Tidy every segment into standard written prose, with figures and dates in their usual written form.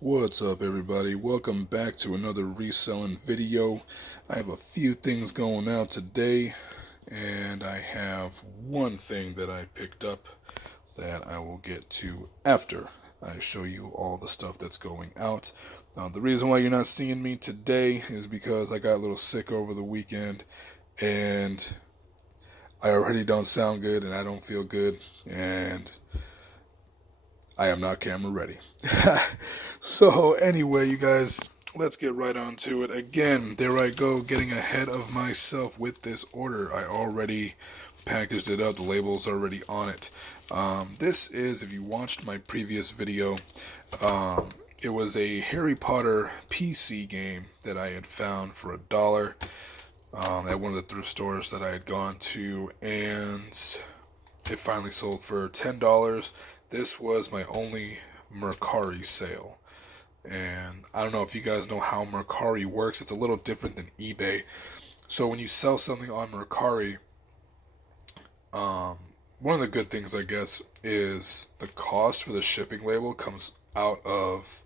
What's up, everybody? Welcome back to another reselling video. I have a few things going out today, and I have one thing that I picked up that I will get to after I show you all the stuff that's going out. The reason why you're not seeing me today is because I got a little sick over the weekend, and I already don't sound good, and I don't feel good, and I am not camera ready. So anyway, you guys, let's get right on to it. Again, there I go, getting ahead of myself with this order. I already packaged it up. The label's already on it. This is, if you watched my previous video, it was a Harry Potter PC game that I had found for $1 at one of the thrift stores that I had gone to, and it finally sold for $10. This was my only Mercury sale. And I don't know if you guys know how Mercari works. It's a little different than eBay. So when you sell something on Mercari, um, one of the good things, I guess, is the cost for the shipping label comes out of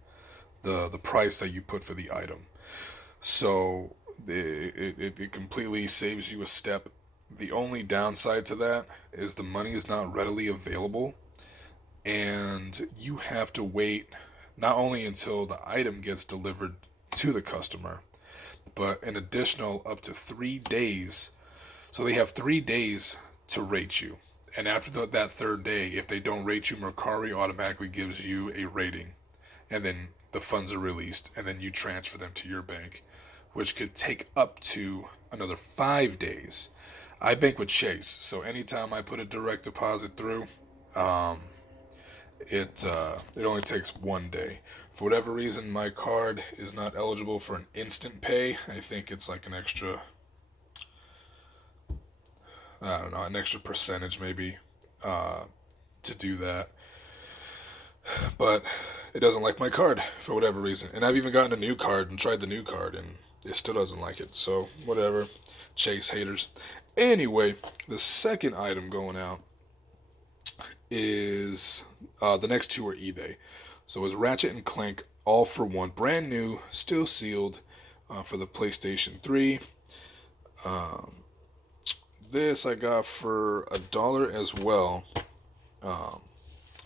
the price that you put for the item. So it completely saves you a step. The only downside to that is the money is not readily available, and you have to wait not only until the item gets delivered to the customer, but an additional up to 3 days. So they have 3 days to rate you. And after that third day, if they don't rate you, Mercari automatically gives you a rating. And then the funds are released, and then you transfer them to your bank, which could take up to another 5 days. I bank with Chase, so anytime I put a direct deposit through, um, it only takes one day. For whatever reason, my card is not eligible for an instant pay. I think it's like an extra, I don't know, an extra percentage maybe uh, to do that. But it doesn't like my card for whatever reason. And I've even gotten a new card and tried the new card, and it still doesn't like it. So whatever, Chase haters. Anyway, the second item going out is the next two are eBay. So it's Ratchet and Clank All for One, brand new, still sealed for the PlayStation 3. Um, this I got for $1 as well um,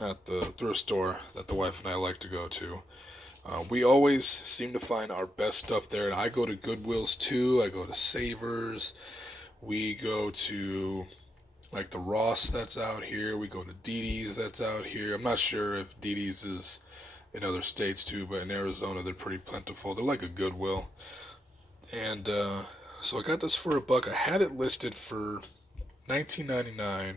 at the thrift store that the wife and I like to go to. We always seem to find our best stuff there, and I go to Goodwills too. I go to Savers. We go to like the Ross that's out here. We go to Didi's that's out here. I'm not sure if Didi's is in other states too, but in Arizona they're pretty plentiful. They're like a Goodwill. And so I got this for $1. I had it listed for $19.99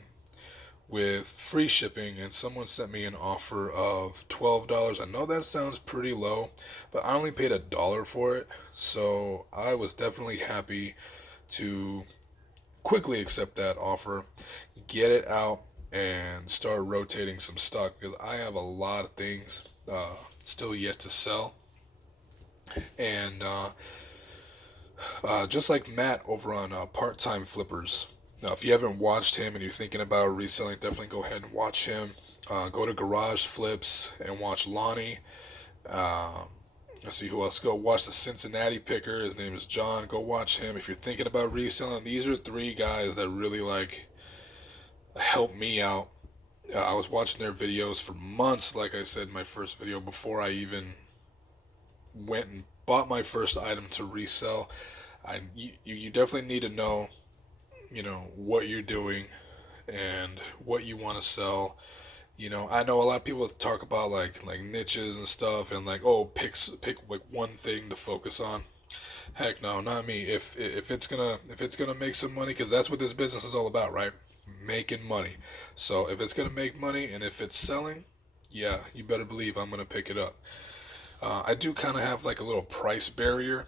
with free shipping, and someone sent me an offer of $12. I know that sounds pretty low, but I only paid $1 for it, so I was definitely happy to quickly accept that offer, get it out, and start rotating some stock because I have a lot of things still yet to sell. And just like Matt over on Part Time Flippers. Now, if you haven't watched him and you're thinking about reselling, definitely go ahead and watch him. Go to Garage Flips and watch Lonnie. Let's see who else. Go watch the Cincinnati Picker. His name is John. Go watch him. If you're thinking about reselling, these are three guys that really like help me out. I was watching their videos for months, like I said in my first video, before I even went and bought my first item to resell. You definitely need to know, what you're doing and what you want to sell. I know a lot of people talk about like niches and stuff, and like, oh, pick like one thing to focus on. Heck no, not me. If it's gonna make some money, because that's what this business is all about, right? Making money. So if it's gonna make money and if it's selling, yeah, you better believe I'm gonna pick it up. I do kind of have like a little price barrier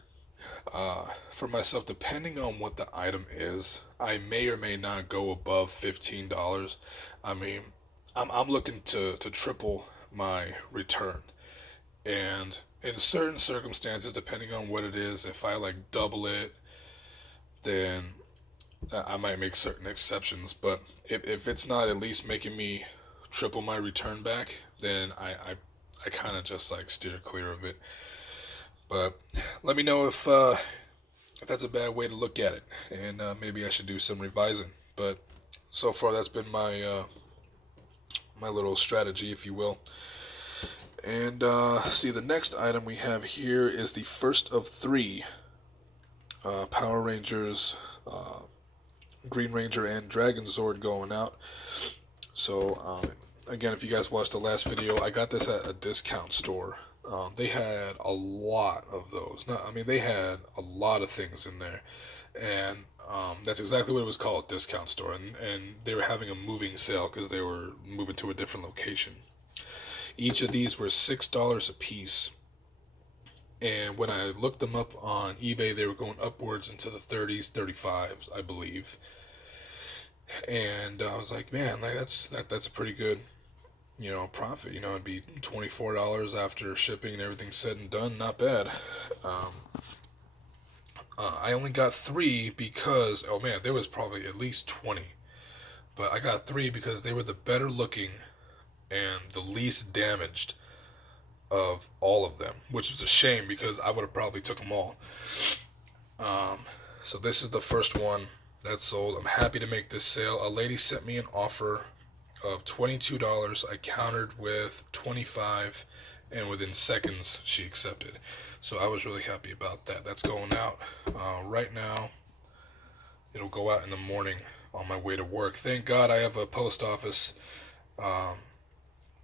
for myself, depending on what the item is. I may or may not go above $15. I mean, I'm looking to triple my return. And in certain circumstances, depending on what it is, if I like double it, then I might make certain exceptions. But if it's not at least making me triple my return back, then I I kind of just like steer clear of it. But let me know if that's a bad way to look at it, and maybe I should do some revising. But so far, that's been my little strategy, if you will. And see, the next item we have here is the first of three Power Rangers, Green Ranger, and Dragon Zord going out. So again, if you guys watched the last video, I got this at a discount store. They had a lot of those. They had a lot of things in there, and that's exactly what it was called, discount store. And they were having a moving sale because they were moving to a different location. Each of these were $6 a piece, and when I looked them up on eBay, they were going upwards into the 30s, 35s, I believe. And I was like, man, like that's a pretty good, profit. It'd be $24 after shipping and everything said and done. Not bad. I only got 3 because, oh man, there was probably at least 20. But I got 3 because they were the better looking and the least damaged of all of them, which was a shame because I would have probably took them all. So this is the first one that's sold. I'm happy to make this sale. A lady sent me an offer of $22. I countered with $25, and within seconds she accepted. So I was really happy about that. That's going out right now. It'll go out in the morning on my way to work. Thank God I have a post office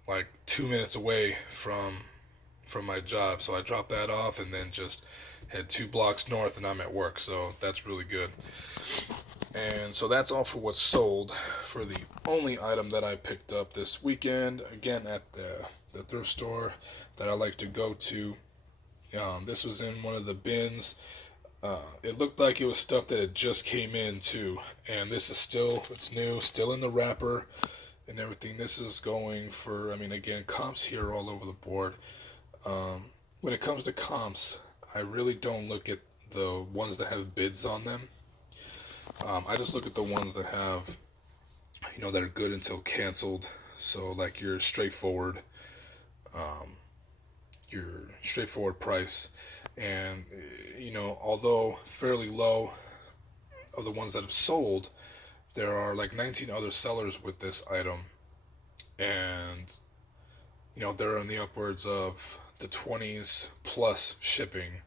like 2 minutes away from my job, so I dropped that off and then just head 2 blocks north and I'm at work, so that's really good. And so that's all for what's sold for the only item that I picked up this weekend, again at the thrift store that I like to go to. This was in one of the bins. It looked like it was stuff that had just came in too, and this is it's new, still in the wrapper and everything. This is going for, again, comps here all over the board. When it comes to comps, I really don't look at the ones that have bids on them. I just look at the ones that have, that are good until canceled. So like your straightforward price, and although fairly low of the ones that have sold, there are like 19 other sellers with this item, and they're in the upwards of the 20s plus shipping,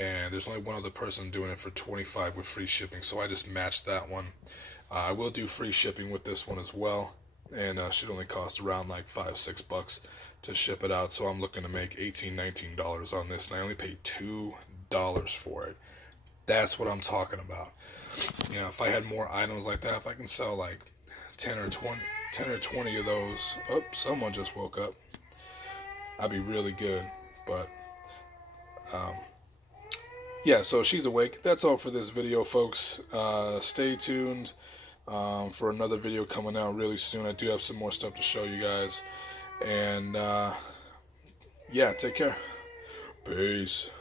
and there's only one other person doing it for $25 with free shipping, so I just matched that one. I will do free shipping with this one as well, and should only cost around like $5-6 to ship it out, so I'm looking to make $18-19 on this, and I only paid $2 for it. That's what I'm talking about. If I had more items like that, if I can sell like 10 or 20 of those, someone just woke up, I'd be really good. But yeah, so she's awake. That's all for this video, folks. Stay tuned for another video coming out really soon. I do have some more stuff to show you guys, and yeah, take care. Peace.